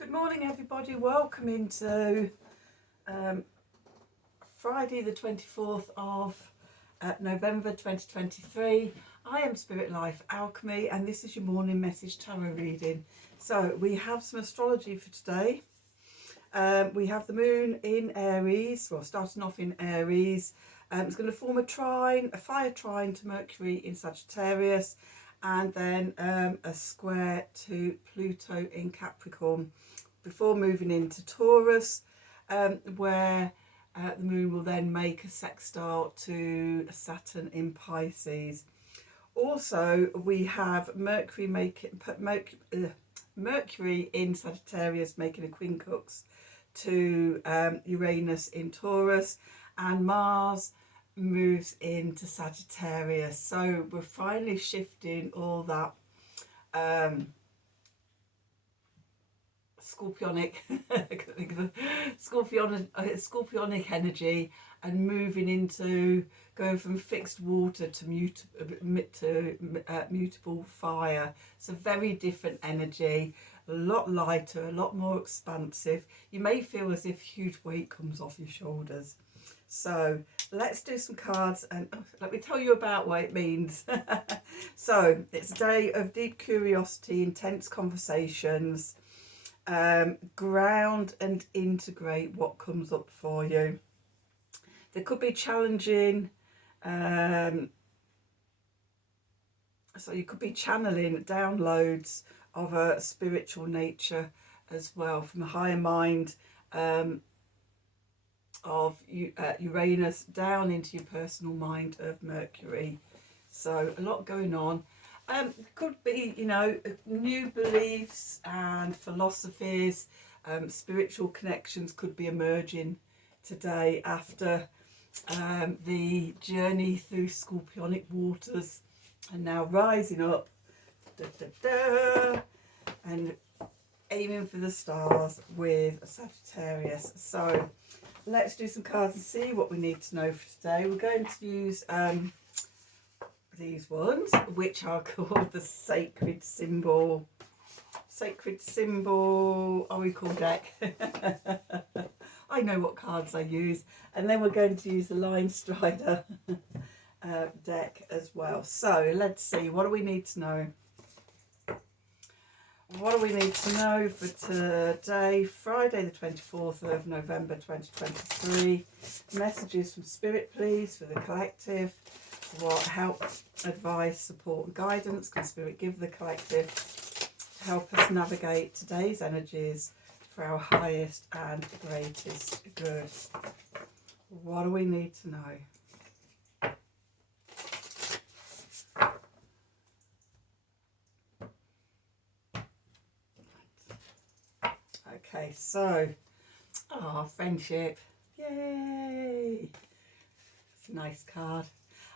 Good morning, everybody. Welcome into Friday, the 24th of November 2023. I am Spirit of Life Alchemy, and this is your morning message tarot reading. So, we have some astrology for today. We have the moon in Aries, well, starting off in Aries. It's going to form a trine, a fire trine to Mercury in Sagittarius, and then a square to Pluto in Capricorn, before moving into Taurus, where the moon will then make a sextile to Saturn in Pisces. Also, we have Mercury in Sagittarius making a quincunx to Uranus in Taurus, and Mars moves into Sagittarius. So we're finally shifting all that scorpionic energy and moving into going from fixed water to mutable fire. It's a very different energy, a lot lighter, a lot more expansive. You may feel as if huge weight comes off your shoulders. So let's do some cards and let me tell you about what it means. So it's a day of deep curiosity, intense conversations. Ground and integrate what comes up for you. There could be challenging, so you could be channeling downloads of a spiritual nature as well, from the higher mind of Uranus down into your personal mind of Mercury. So a lot going on. Could be, new beliefs and philosophies, spiritual connections could be emerging today after the journey through scorpionic waters, and now rising up and aiming for the stars with Sagittarius. So let's do some cards and see what we need to know for today. We're going to use these ones, which are called the Sacred Symbol Oracle deck. I know what cards I use. And then we're going to use the Line Strider deck as well. So let's see, what do we need to know? What do we need to know for today, Friday the 24th of November 2023? Messages from Spirit, please, for the collective. What help, advice, support and guidance can Spirit give the collective to help us navigate today's energies for our highest and greatest good? What do we need to know? Okay, so, friendship. Yay! It's a nice card.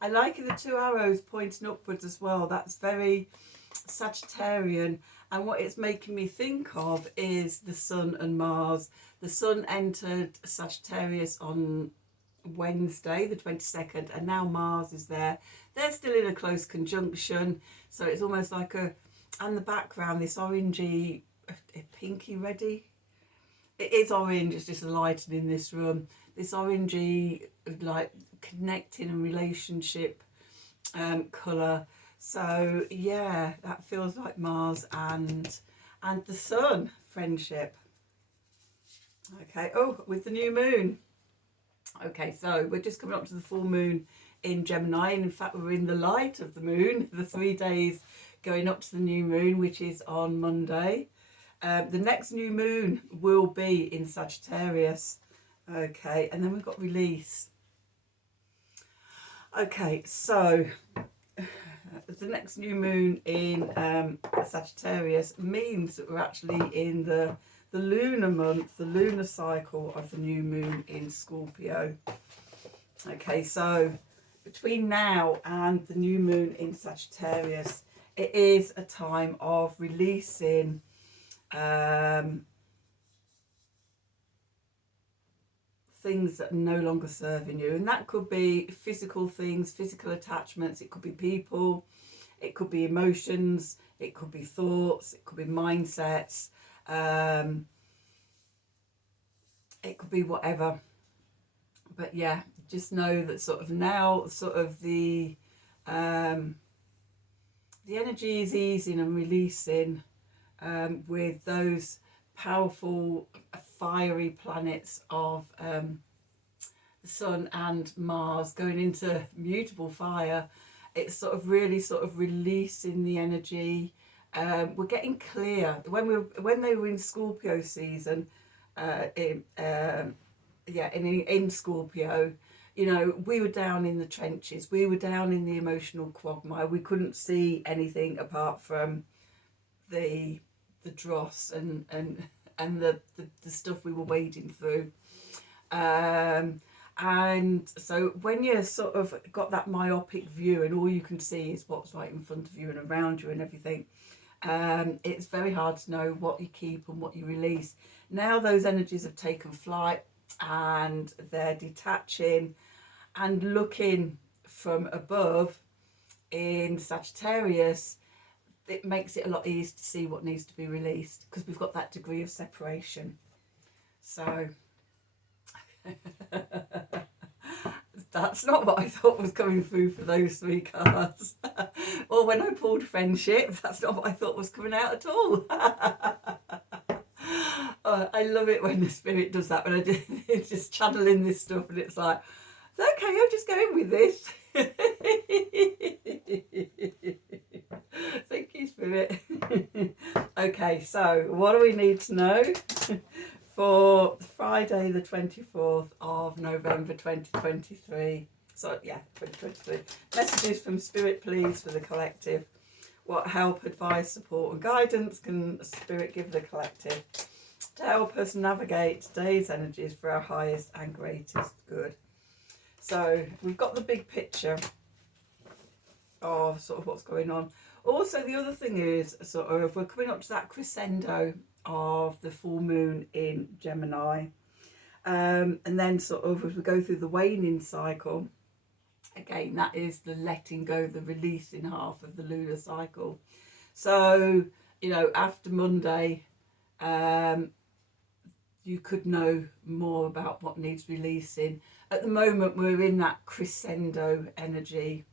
I like the two arrows pointing upwards as well. That's very Sagittarian. And what it's making me think of is the Sun and Mars. The Sun entered Sagittarius on Wednesday, the 22nd, and now Mars is there. They're still in a close conjunction. So it's almost like and the background, this orangey, pinky reddy. It is orange, it's just the lighting in this room. This orangey, like, connecting and relationship colour. So yeah, that feels like Mars and the Sun, friendship. Okay, with the new moon. Okay, so we're just coming up to the full moon in Gemini, and in fact we're in the light of the moon, the 3 days going up to the new moon, which is on Monday. The next new moon will be in Sagittarius. Okay, and then we've got release. Okay, so the next new moon in Sagittarius means that we're actually in the lunar month, the lunar cycle of the new moon in Scorpio. Okay, so between now and the new moon in Sagittarius, it is a time of releasing things that are no longer serving you, and that could be physical things, physical attachments, it could be people, it could be emotions, it could be thoughts, it could be mindsets, It could be whatever. But yeah, just know that sort of now, sort of the energy is easing and releasing with those powerful, fiery planets of the Sun and Mars going into mutable fire. It's sort of really sort of releasing the energy. We're getting clear. When they were in Scorpio season, in Scorpio, you know, we were down in the trenches. We were down in the emotional quagmire. We couldn't see anything apart from the dross and the stuff we were wading through. And so when you sort of got that myopic view and all you can see is what's right in front of you and around you and everything, it's very hard to know what you keep and what you release. Now those energies have taken flight and they're detaching and looking from above in Sagittarius. It makes it a lot easier to see what needs to be released because we've got that degree of separation. So that's not what I thought was coming through for those 3 cards. Or when I pulled friendship, that's not what I thought was coming out at all. I love it when the spirit does that, when I just channeling this stuff and it's like, okay, I'm just going with this. Thank you, Spirit. Okay, so what do we need to know for Friday the 24th of November 2023? So yeah, 2023. Messages from Spirit, please, for the collective. What help, advice, support and guidance can Spirit give the collective to help us navigate today's energies for our highest and greatest good? So we've got the big picture of sort of what's going on. Also, the other thing is sort of we're coming up to that crescendo of the full moon in Gemini. And then sort of as we go through the waning cycle, again, that is the letting go, the releasing half of the lunar cycle. So, you know, after Monday, you could know more about what needs releasing. At the moment, we're in that crescendo energy.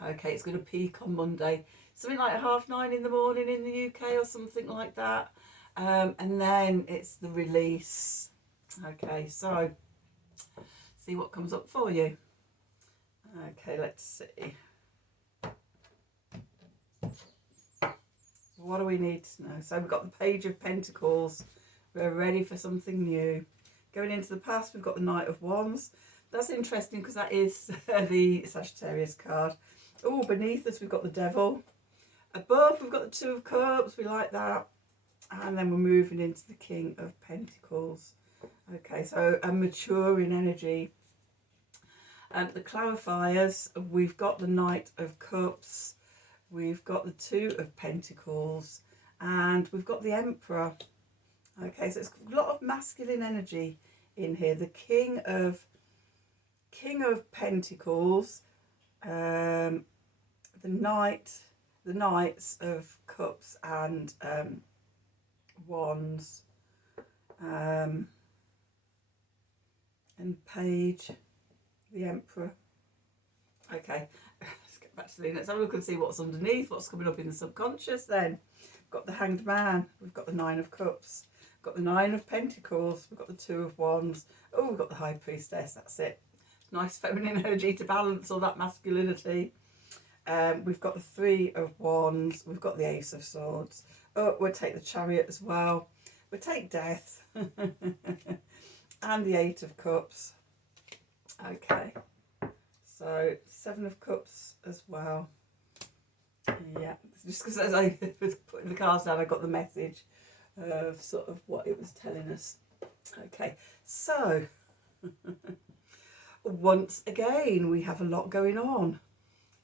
Okay, it's going to peak on Monday. Something like 9:30 in the morning in the UK or something like that. And then it's the release. Okay, so see what comes up for you. Okay, let's see. What do we need to know? So we've got the Page of Pentacles. We're ready for something new. Going into the past, we've got the Knight of Wands. That's interesting because that is the Sagittarius card. Oh, beneath us, we've got the Devil. Above, we've got the Two of Cups. We like that. And then we're moving into the King of Pentacles. Okay, so a maturing energy. The clarifiers, we've got the Knight of Cups. We've got the Two of Pentacles. And we've got the Emperor. Okay, so it's a lot of masculine energy in here. The King of Pentacles, the Knights of Cups and Wands, and Page, the Emperor. Okay, let's get back to the let's have a look and see what's underneath, what's coming up in the subconscious then. We've got the Hanged Man, we've got the Nine of Cups, we've got the Nine of Pentacles, we've got the Two of Wands. Oh, we've got the High Priestess, that's it. Nice feminine energy to balance all that masculinity. We've got the Three of Wands, we've got the Ace of Swords. Oh, we'll take the Chariot as well. We'll take Death. And the Eight of Cups. Okay. So, Seven of Cups as well. Yeah, just because as I was putting the cards down, I got the message of sort of what it was telling us. Okay, so once again, we have a lot going on,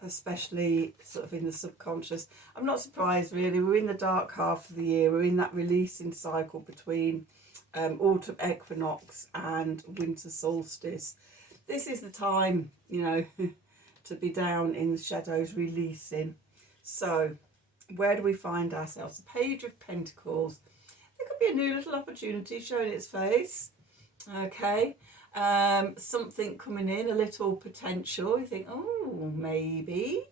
especially sort of in the subconscious. I'm not surprised really. We're in the dark half of the year. We're in that releasing cycle between autumn equinox and winter solstice. This is the time, you know, to be down in the shadows releasing. So where do we find ourselves? The Page of Pentacles. There could could be a new little opportunity showing its face. Okay, something coming in, a little potential. You think, oh, maybe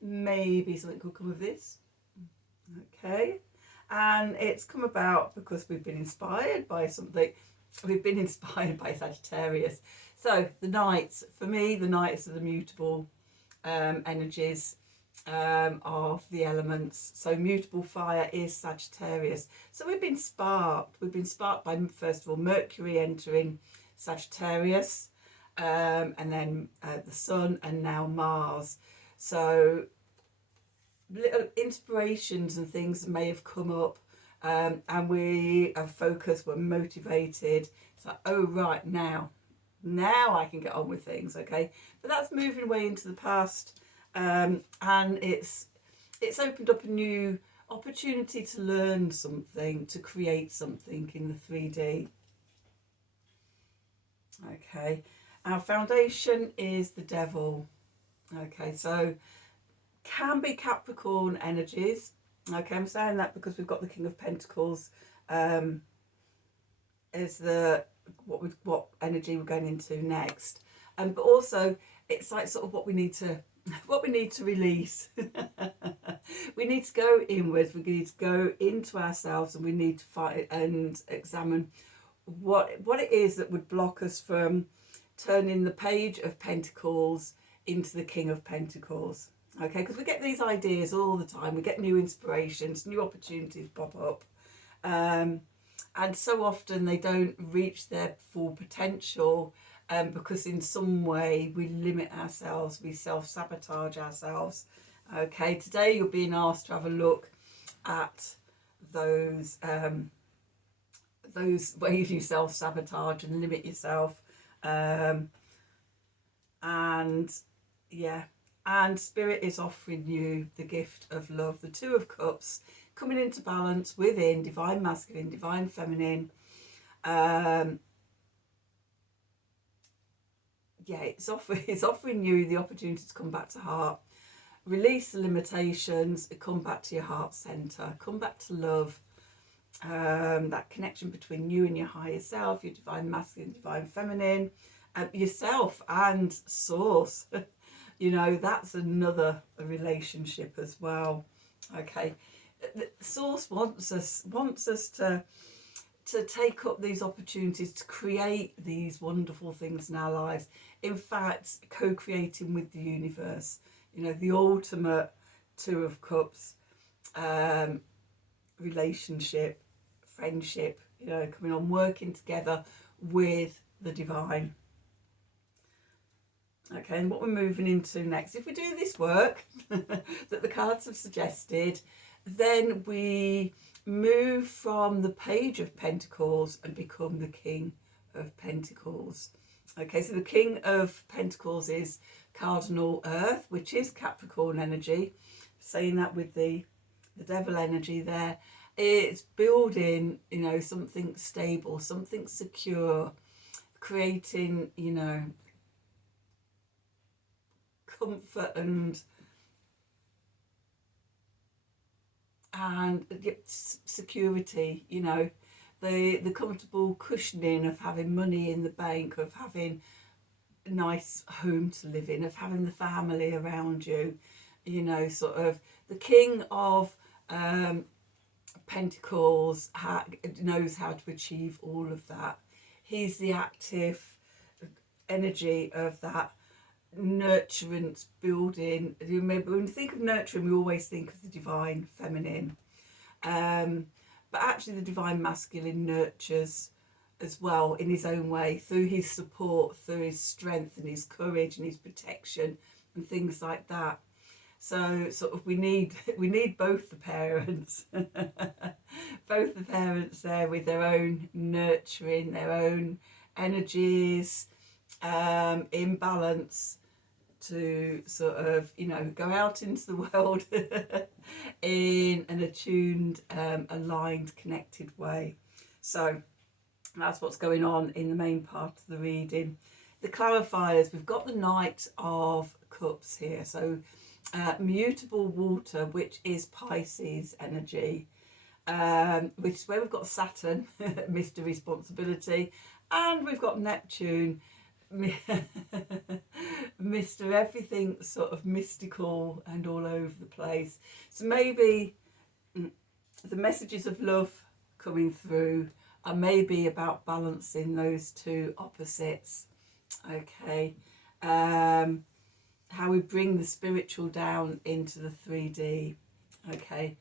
something could come of this. Okay, and it's come about because we've been inspired by something. We've been inspired by Sagittarius. So the Knights, for me, the Knights are the mutable energies of the elements. So mutable fire is Sagittarius. So we've been sparked. We've been sparked by, first of all, Mercury entering Sagittarius, and then the Sun, and now Mars. So little inspirations and things may have come up, and we are focused, we're motivated. It's like, oh right, now I can get on with things. Okay, but that's moving away into the past, and it's opened up a new opportunity to learn something, to create something in the 3D. Okay, our foundation is the Devil. Okay, so can be Capricorn energies. Okay, I'm saying that because we've got the King of Pentacles is the what energy we're going into next, but also it's like sort of what we need to release. We need to go inwards. We need to go into ourselves, and we need to fight and examine what it is that would block us from turning the Page of Pentacles into the King of Pentacles. Okay, because we get these ideas all the time. We get new inspirations, new opportunities pop up, and so often they don't reach their full potential, because in some way we limit ourselves, we self-sabotage ourselves. Okay, today you're being asked to have a look at those ways you self-sabotage and limit yourself, and yeah. And Spirit is offering you the gift of love, the Two of Cups, coming into balance within Divine Masculine, Divine Feminine. It's offering you the opportunity to come back to heart, release the limitations, come back to your heart centre, come back to love, that connection between you and your higher self, your Divine Masculine, Divine Feminine, yourself and Source. You know, that's another relationship as well. Okay, the Source wants us to take up these opportunities to create these wonderful things in our lives. In fact, co-creating with the universe. You know, the ultimate Two of Cups, relationship, friendship. You know, coming on, working together with the divine. Okay, and what we're moving into next, if we do this work that the cards have suggested, then we move from the Page of Pentacles and become the King of Pentacles. Okay, so the King of Pentacles is cardinal Earth, which is Capricorn energy. Saying that with the Devil energy there, it's building, you know, something stable, something secure, creating, you know, comfort and security, you know, the comfortable cushioning of having money in the bank, of having a nice home to live in, of having the family around you, you know, sort of the King of Pentacles knows how to achieve all of that. He's the active energy of that nurturance, building. Remember, when we think of nurturing, we always think of the Divine Feminine, but actually the Divine Masculine nurtures as well in his own way, through his support, through his strength and his courage and his protection and things like that. So sort of we need both the parents both the parents there with their own nurturing, their own energies in balance, to sort of, you know, go out into the world in an attuned, aligned, connected way. So that's what's going on in the main part of the reading. The clarifiers, we've got the Knight of Cups here, so mutable water, which is Pisces energy. which is where we've got Saturn, Mr. Responsibility, and we've got Neptune, Mr. Everything sort of mystical and all over the place. So maybe the messages of love coming through are maybe about balancing those two opposites. Okay. How we bring the spiritual down into the 3D. Okay.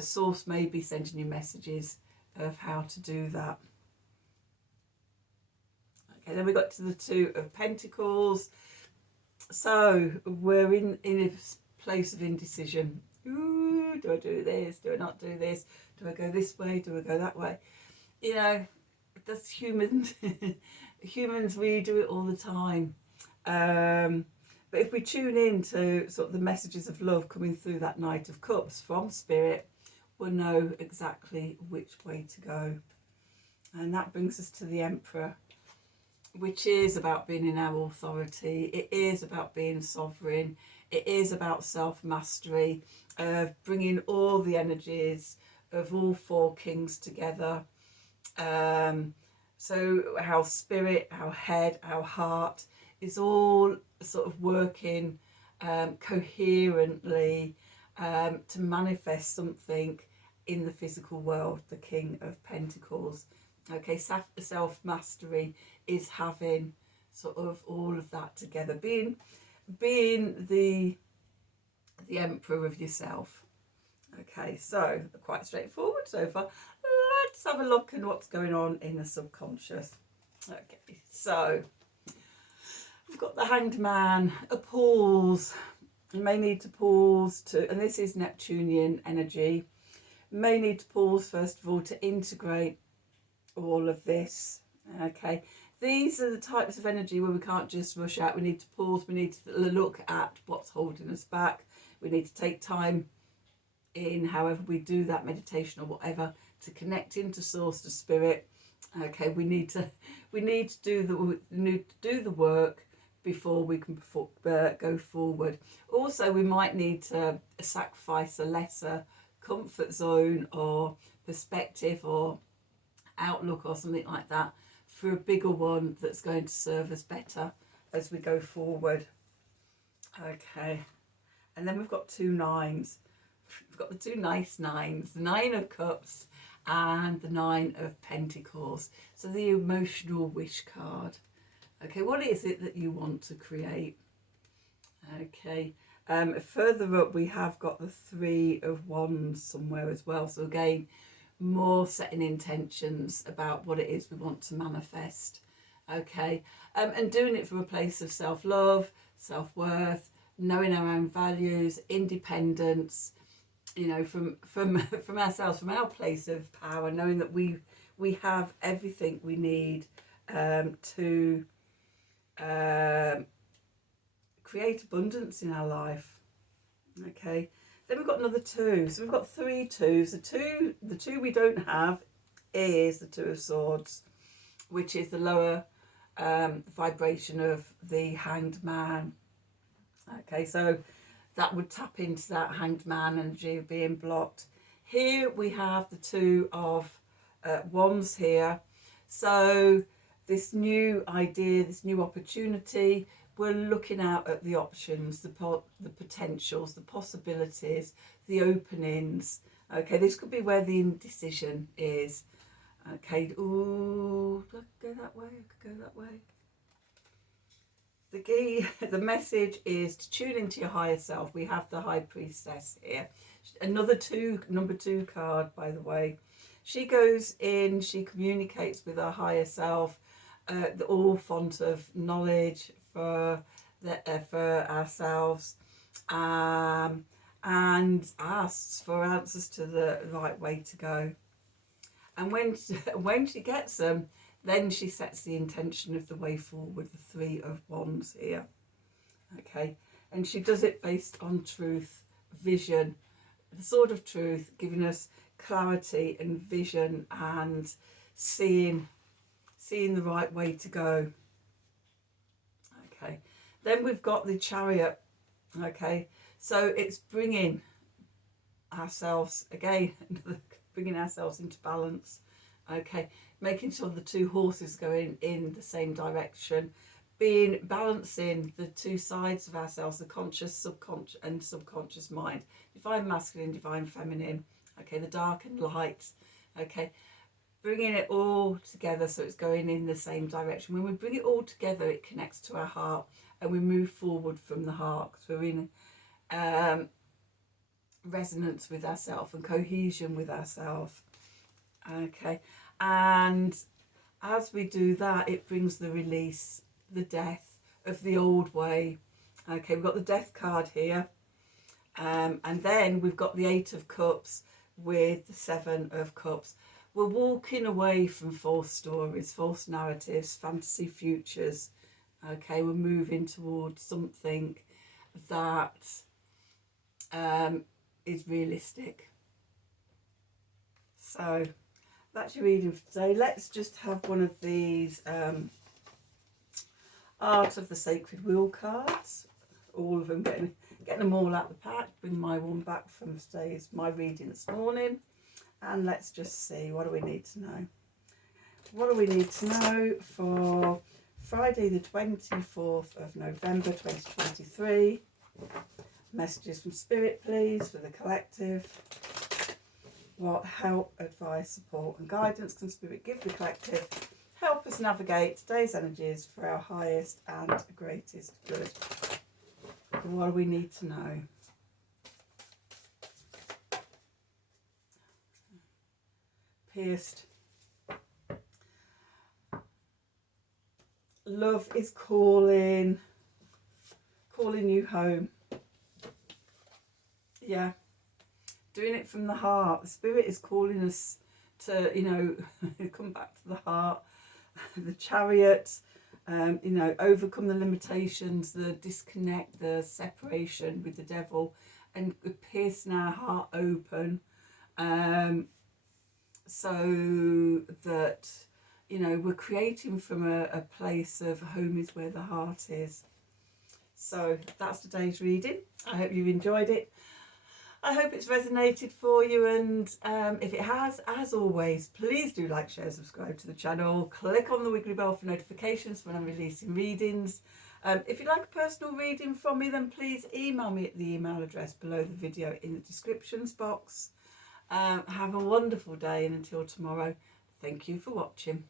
Source may be sending you messages of how to do that. Okay, then we got to the Two of Pentacles. So we're in a place of indecision. Ooh, do I do this? Do I not do this? Do I go this way? Do I go that way? You know, that's humans. Humans, we do it all the time. But if we tune in to sort of the messages of love coming through that Knight of Cups from Spirit, we'll know exactly which way to go. And that brings us to the Emperor, which is about being in our authority. It is about being sovereign. It is about self-mastery, of bringing all the energies of all four kings together. So our spirit, our head, our heart is all sort of working coherently to manifest something in the physical world, the King of Pentacles. Okay, self-mastery is having sort of all of that together, being the emperor of yourself. Okay, so quite straightforward so far. Let's have a look at what's going on in the subconscious. Okay, so we've got the Hanged Man, a pause. You may need to pause to, and this is Neptunian energy, you may need to pause first of all to integrate all of this. Okay, these are the types of energy where we can't just rush out. We need to pause, we need to look at what's holding us back. We need to take time in however we do that meditation or whatever to connect into source, to spirit. Okay, we need to do the work before we can go forward. Also, we might need to sacrifice a lesser comfort zone or perspective or outlook or something like that for a bigger one that's going to serve us better as we go forward. Okay, and then we've got two nines. We've got the two nice nines, the Nine of Cups and the Nine of Pentacles. So the emotional wish card. Okay, what is it that you want to create? Okay, further up we have got the Three of Wands somewhere as well. So again, more setting intentions about what it is we want to manifest. Okay, and doing it from a place of self-love, self-worth, knowing our own values, independence, you know, from ourselves, from our place of power, knowing that we have everything we need to create abundance in our life. Okay, then we've got another two, so we've got three twos. The two we don't have is the Two of Swords, which is the lower vibration of the Hanged Man. Okay, so that would tap into that Hanged Man energy of being blocked. Here we have the Two of Wands here. So this new idea, this new opportunity, we're looking out at the options, the potentials, the possibilities, the openings. Okay, this could be where the indecision is. Okay, ooh, could I go that way? I could go that way. The key, the message is to tune into your higher self. We have the High Priestess here. Another number two card, by the way. She goes in, she communicates with her higher self, all font of knowledge for ourselves, and asks for answers to the right way to go. And when she gets them, then she sets the intention of the way forward, the Three of Wands here. Okay, and she does it based on truth, vision, the Sword of Truth, giving us clarity and vision and seeing the right way to go. Okay, then we've got the Chariot. Okay, so it's bringing ourselves again, bringing ourselves into balance. Okay, making sure the two horses go in the same direction, balancing the two sides of ourselves, the conscious, subconscious, and subconscious mind, divine masculine, divine feminine. Okay, the dark and light. Okay, bringing it all together so it's going in the same direction. When we bring it all together, it connects to our heart, and we move forward from the heart, because we're in resonance with ourselves and cohesion with ourselves. Okay, and as we do that, it brings the release, the death of the old way. Okay, we've got the death card here, and then we've got the 8 of Cups with the 7 of Cups. We're walking away from false stories, false narratives, fantasy futures. Okay, we're moving towards something that is realistic. So that's your reading for today. Let's just have one of these Art of the Sacred Wheel cards. All of them, getting them all out the pack. Bring my one back from my reading this morning. And let's just see, what do we need to know? What do we need to know for Friday the 24th of November 2023? Messages from Spirit, please, for the collective. What help, advice, support and guidance can Spirit give the collective? Help us navigate today's energies for our highest and greatest good. What do we need to know? Pierced. Love is calling you home. Yeah. Doing it from the heart. The Spirit is calling us to, come back to the heart. The Chariot, overcome the limitations, the disconnect, the separation with the devil, and piercing our heart open, so that, we're creating from a place of home is where the heart is. So that's today's reading. I hope you've enjoyed it. I hope it's resonated for you, and if it has, as always, please do like, share, subscribe to the channel. Click on the wiggly bell for notifications when I'm releasing readings. If you'd like a personal reading from me, then please email me at the email address below the video in the descriptions box. Have a wonderful day, and until tomorrow, thank you for watching.